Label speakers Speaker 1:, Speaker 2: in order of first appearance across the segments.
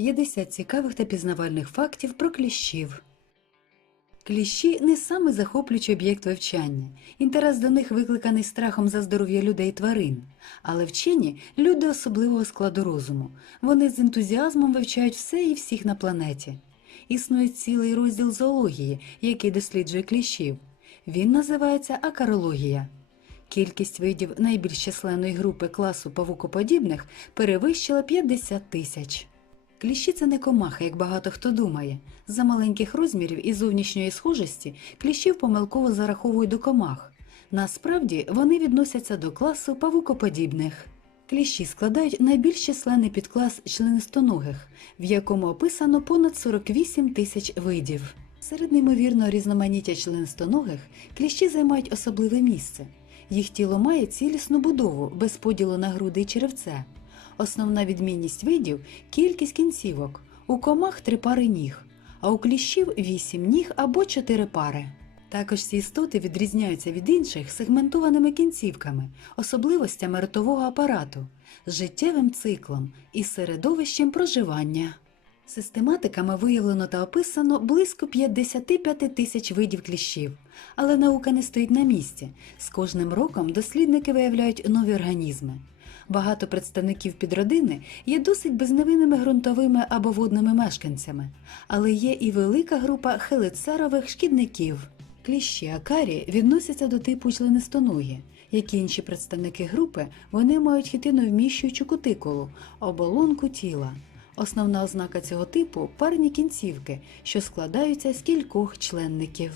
Speaker 1: 50 цікавих та пізнавальних фактів про кліщів. Кліщі не саме захоплюючий об'єкт вивчання. Інтерес до них викликаний страхом за здоров'я людей і тварин. Але вчені люди особливого складу розуму. Вони з ентузіазмом вивчають все і всіх на планеті. Існує цілий розділ зоології, який досліджує кліщів. Він називається акарологія. Кількість видів найбільш численної групи класу павукоподібних перевищила 50 тисяч. Кліщі це не комахи, як багато хто думає. За маленьких розмірів і зовнішньої схожості кліщів помилково зараховують до комах. Насправді вони відносяться до класу павукоподібних. Кліщі складають найбільш численний підклас членистоногих, в якому описано понад 48 тисяч видів. Серед неймовірного різноманіття членистоногих кліщі займають особливе місце. Їх тіло має цілісну будову без поділу на груди і черевце. Основна відмінність видів кількість кінцівок. У комах три пари ніг, а у кліщів вісім ніг або чотири пари. Також ці істоти відрізняються від інших сегментованими кінцівками, особливостями ротового апарату, життєвим циклом і середовищем проживання. Систематиками виявлено та описано близько 55 тисяч видів кліщів, але наука не стоїть на місці. З кожним роком дослідники виявляють нові організми. Багато представників підродини є досить безневинними ґрунтовими або водними мешканцями, але є і велика група хелицерових шкідників. Кліщі акарі відносяться до типу членистоногі. Як і інші представники групи, вони мають хітиновміщуючу кутикулу, оболонку тіла. Основна ознака цього типу парні кінцівки, що складаються з кількох членників.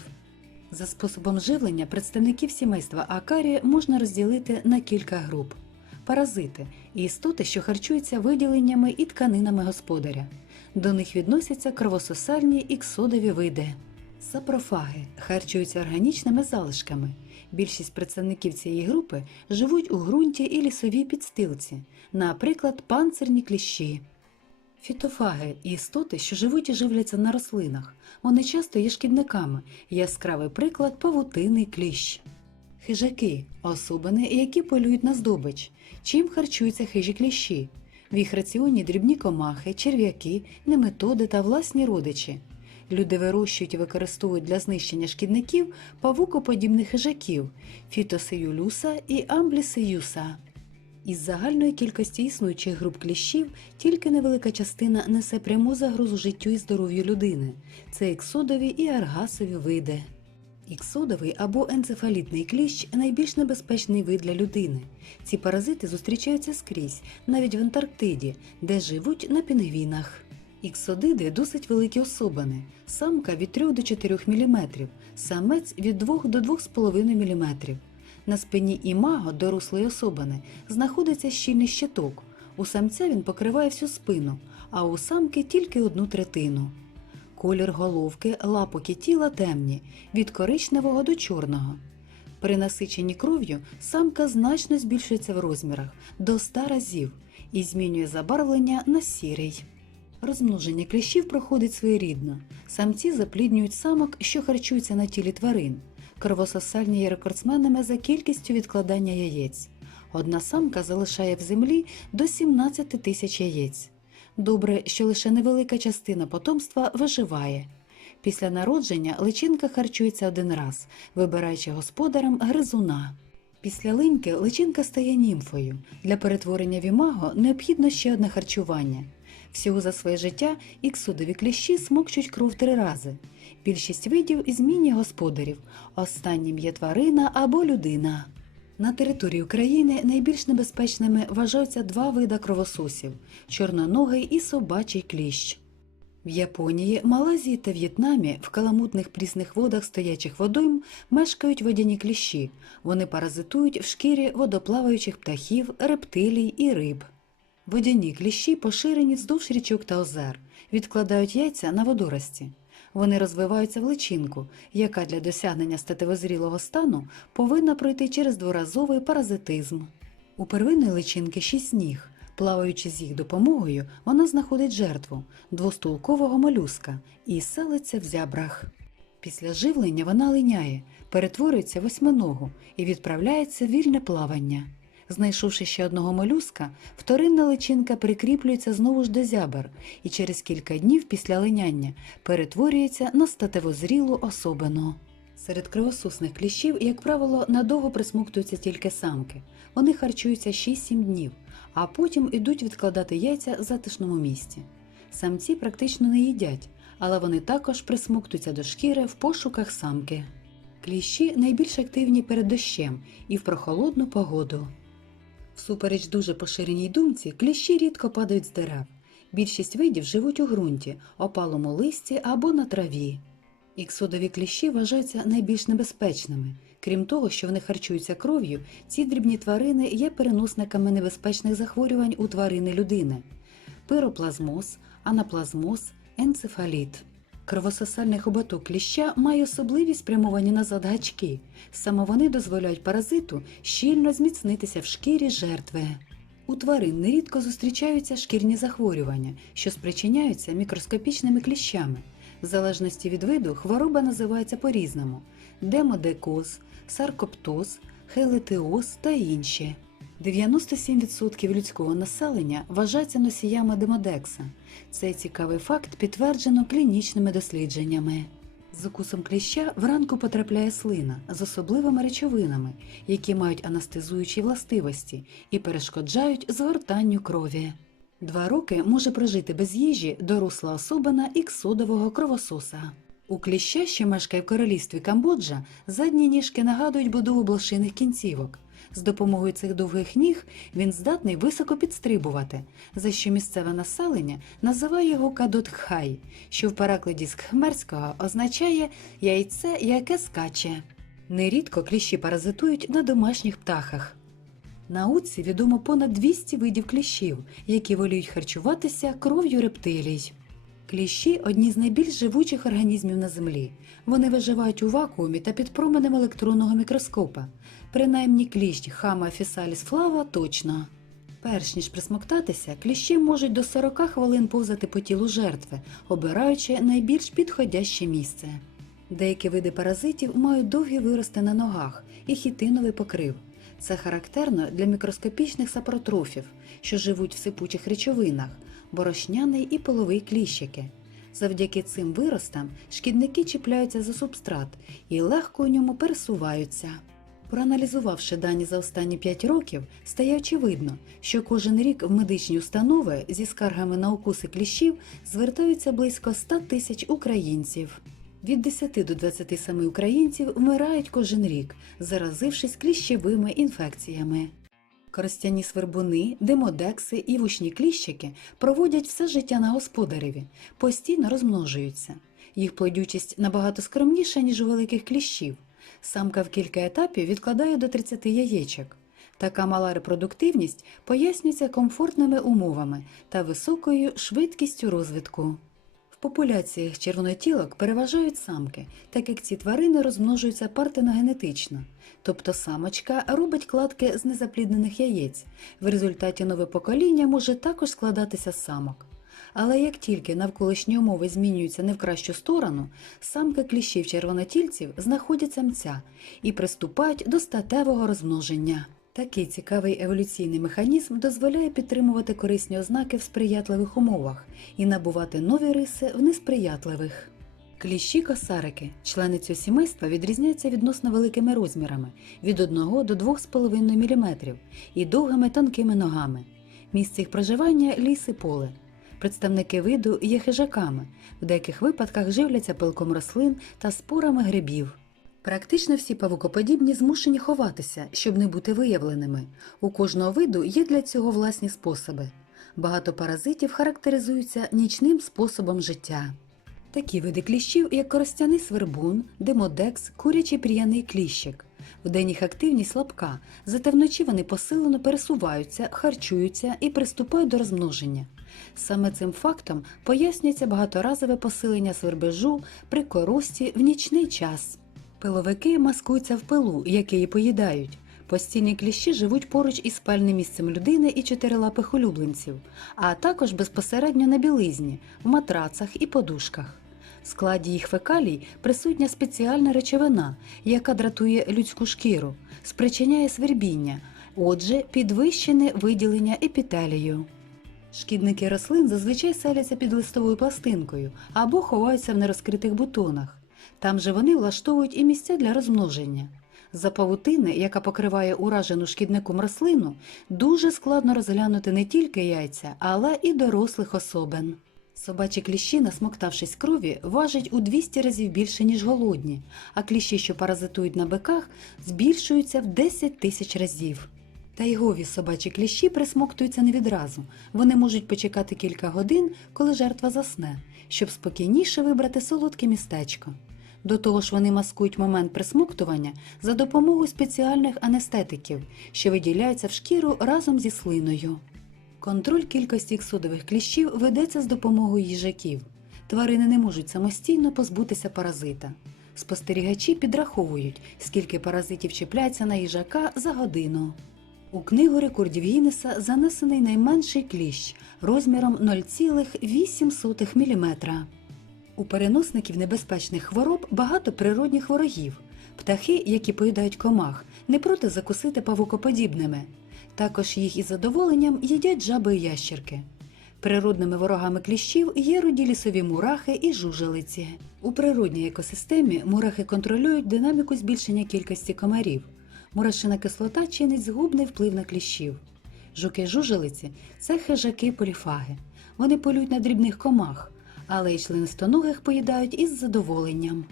Speaker 1: За способом живлення представників сімейства акарі можна розділити на кілька груп: паразити істоти, що харчуються виділеннями і тканинами господаря. До них відносяться кровососальні іксодові види. Сапрофаги харчуються органічними залишками. Більшість представників цієї групи живуть у ґрунті і лісовій підстилці, наприклад, панцирні кліщі. Фітофаги істоти, що живуть і живляться на рослинах. Вони часто є шкідниками. Яскравий приклад павутинний кліщ. Хижаки особини, які полюють на здобич. Чим харчуються хижі кліщі? В їх раціоні дрібні комахи, черв'яки, неметоди та власні родичі. Люди вирощують і використовують для знищення шкідників павукоподібних хижаків фітосеюлюса і амблісеюса. Із загальної кількості існуючих груп кліщів тільки невелика частина несе пряму загрозу життю і здоров'ю людини. Це іксодові і аргасові види. Іксодовий або енцефалітний кліщ найбільш небезпечний вид для людини. Ці паразити зустрічаються скрізь, навіть в Антарктиді, де живуть на пінгвінах. Іксодиди досить великі особини, самка від 3 до 4 мм, самець від 2 до 2,5 мм. На спині імаго дорослої особини знаходиться щільний щиток. У самця він покриває всю спину, а у самки тільки одну третину. Колір головки, лапок і тіла темні, від коричневого до чорного. При насиченні кров'ю самка значно збільшується в розмірах до 100 разів і змінює забарвлення на сірий. Розмноження кліщів проходить своєрідно. Самці запліднюють самок, що харчуються на тілі тварин. Кровососальні є рекордсменами за кількістю відкладання яєць. Одна самка залишає в землі до 17 тисяч яєць. Добре, що лише невелика частина потомства виживає. Після народження личинка харчується один раз, вибираючи господарем гризуна. Після линьки личинка стає німфою. Для перетворення в імаго необхідно ще одне харчування. Всього за своє життя іксудові кліщі смокчуть кров три рази. Більшість видів змінює господарів. Останнім є тварина або людина. На території України найбільш небезпечними вважаються два вида кровососів чорноногий і собачий кліщ. В Японії, Малайзії та В'єтнамі в каламутних прісних водах стоячих водойм мешкають водяні кліщі. Вони паразитують в шкірі водоплаваючих птахів, рептилій і риб. Водяні кліщі поширені вздовж річок та озер, відкладають яйця на водорості. Вони розвиваються в личинку, яка для досягнення статевозрілого стану повинна пройти через дворазовий паразитизм. У первинної личинки шість ніг. Плаваючи з їх допомогою, вона знаходить жертву двостулкового молюска і селиться в зябрах. Після живлення вона линяє, перетворюється восьминогу і відправляється в вільне плавання. Знайшовши ще одного молюска, вторинна личинка прикріплюється знову ж до зябр і через кілька днів після линяння перетворюється на статевозрілу особину. Серед кривосусних кліщів, як правило, надовго присмоктуються тільки самки. Вони харчуються 6-7 днів, а потім ідуть відкладати яйця в затишному місці. Самці практично не їдять, але вони також присмоктуються до шкіри в пошуках самки. Кліщі найбільш активні перед дощем і в прохолодну погоду. Всупереч дуже поширеній думці, кліщі рідко падають з дерев. Більшість видів живуть у ґрунті, опалому листі або на траві. Іксодові кліщі вважаються найбільш небезпечними. Крім того, що вони харчуються кров'ю, ці дрібні тварини є переносниками небезпечних захворювань у тварини людини пироплазмоз, анаплазмоз, енцефаліт. Кровососальний хоботок кліща має особливість спрямовані назад гачки. Саме вони дозволяють паразиту щільно зміцнитися в шкірі жертви. У тварин нерідко зустрічаються шкірні захворювання, що спричиняються мікроскопічними кліщами. В залежності від виду хвороба називається по-різному: демодекоз, саркоптоз, хелетеоз та інші. 97% людського населення вважаються носіями демодекса. Цей цікавий факт підтверджено клінічними дослідженнями. З укусом кліща вранку потрапляє слина з особливими речовинами, які мають анестезуючі властивості і перешкоджають згортанню крові. Два роки може прожити без їжі доросла особина іксодового кровососа. У кліща, що мешкає в королівстві Камбоджа, задні ніжки нагадують будову блошиних кінцівок. З допомогою цих довгих ніг він здатний високо підстрибувати, за що місцеве населення називає його кадотхай, що в перекладі з хмерського означає яйце, яке скаче. Нерідко кліщі паразитують на домашніх птахах. Науці відомо понад 200 видів кліщів, які воліють харчуватися кров'ю рептилій. Кліщі одні з найбільш живучих організмів на землі. Вони виживають у вакуумі та під променем електронного мікроскопа. Принаймні кліщ Хама фісаліс флава точно. Перш ніж присмоктатися, кліщі можуть до 40 хвилин повзати по тілу жертви, обираючи найбільш підходяще місце. Деякі види паразитів мають довгі вирости на ногах і хітиновий покрив. Це характерно для мікроскопічних сапротрофів, що живуть в сипучих речовинах, борошняний і половий кліщики. Завдяки цим виростам шкідники чіпляються за субстрат і легко у ньому пересуваються. Проаналізувавши дані за останні 5 років, стає очевидно, що кожен рік в медичні установи зі скаргами на укуси кліщів звертаються близько 100 тисяч українців. Від 10 до 27 українців вмирають кожен рік, заразившись кліщевими інфекціями. Коростяні свербуни, демодекси і вушні кліщики проводять все життя на господареві, постійно розмножуються. Їх плодючість набагато скромніша, ніж у великих кліщів. Самка в кілька етапів відкладає до 30 яєчок. Така мала репродуктивність пояснюється комфортними умовами та високою швидкістю розвитку. Популяціях червонотілок переважають самки, так як ці тварини розмножуються партеногенетично, тобто самочка робить кладки з незапліднених яєць. В результаті нове покоління може також складатися з самок. Але як тільки навколишні умови змінюються не в кращу сторону, самки кліщів червонотільців знаходять самця і приступають до статевого розмноження. Такий цікавий еволюційний механізм дозволяє підтримувати корисні ознаки в сприятливих умовах і набувати нові риси в несприятливих. Кліщі косарики, члени цього сімейства, відрізняються відносно великими розмірами від 1 до 2,5 мм і довгими тонкими ногами. Місце їх проживання ліс і поле. Представники виду є хижаками, в деяких випадках живляться пилком рослин та спорами грибів. Практично всі павукоподібні змушені ховатися, щоб не бути виявленими. У кожного виду є для цього власні способи. Багато паразитів характеризуються нічним способом життя. Такі види кліщів, як коростяний свербун, демодекс, курячий пряний кліщик. Вдень їх активність слабка, зате вночі вони посилено пересуваються, харчуються і приступають до розмноження. Саме цим фактом пояснюється багаторазове посилення свербежу при корості в нічний час. Пиловики маскуються в пилу, який поїдають. Постійні кліщі живуть поруч із спальним місцем людини і чотирилапих улюбленців, а також безпосередньо на білизні, в матрацах і подушках. В складі їх фекалій присутня спеціальна речовина, яка дратує людську шкіру, спричиняє свербіння, Отже, підвищене виділення епітелію. Шкідники рослин зазвичай селяться під листовою пластинкою або ховаються в нерозкритих бутонах. Там же вони влаштовують і місця для розмноження. За павутини, яка покриває уражену шкідником рослину, дуже складно розглянути не тільки яйця, але і дорослих особин. Собачі кліщі, насмоктавшись крові, важать у 200 разів більше, ніж голодні, а кліщі, що паразитують на биках, збільшуються в 10 тисяч разів. Тайгові собачі кліщі присмоктуються не відразу. Вони можуть почекати кілька годин, коли жертва засне, щоб спокійніше вибрати солодке містечко. До того ж, вони маскують момент присмоктування за допомогою спеціальних анестетиків, що виділяються в шкіру разом зі слиною. Контроль кількості іксодових кліщів ведеться з допомогою їжаків. Тварини не можуть самостійно позбутися паразита. Спостерігачі підраховують, скільки паразитів чіпляється на їжака за годину. У книгу рекордів Гіннеса занесений найменший кліщ розміром 0,8 мм. У переносників небезпечних хвороб багато природних ворогів. Птахи, які поїдають комах, не проти закусити павукоподібними. Також їх із задоволенням їдять жаби і ящерки. Природними ворогами кліщів є руді лісові мурахи і жужелиці. У природній екосистемі мурахи контролюють динаміку збільшення кількості комарів. Мурашина кислота чинить згубний вплив на кліщів. Жуки-жужелиці це хижаки поліфаги. Вони полюють на дрібних комах, але й членистоногих поїдають із задоволенням.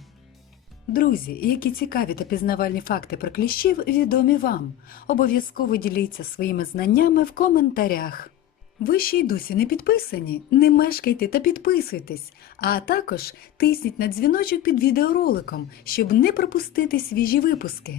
Speaker 1: Друзі, які цікаві та пізнавальні факти про кліщів відомі вам. Обов'язково діліться своїми знаннями в коментарях. Ви ще й досі не підписані? Не мешкайте та підписуйтесь, а також тисніть на дзвіночок під відеороликом, щоб не пропустити свіжі випуски.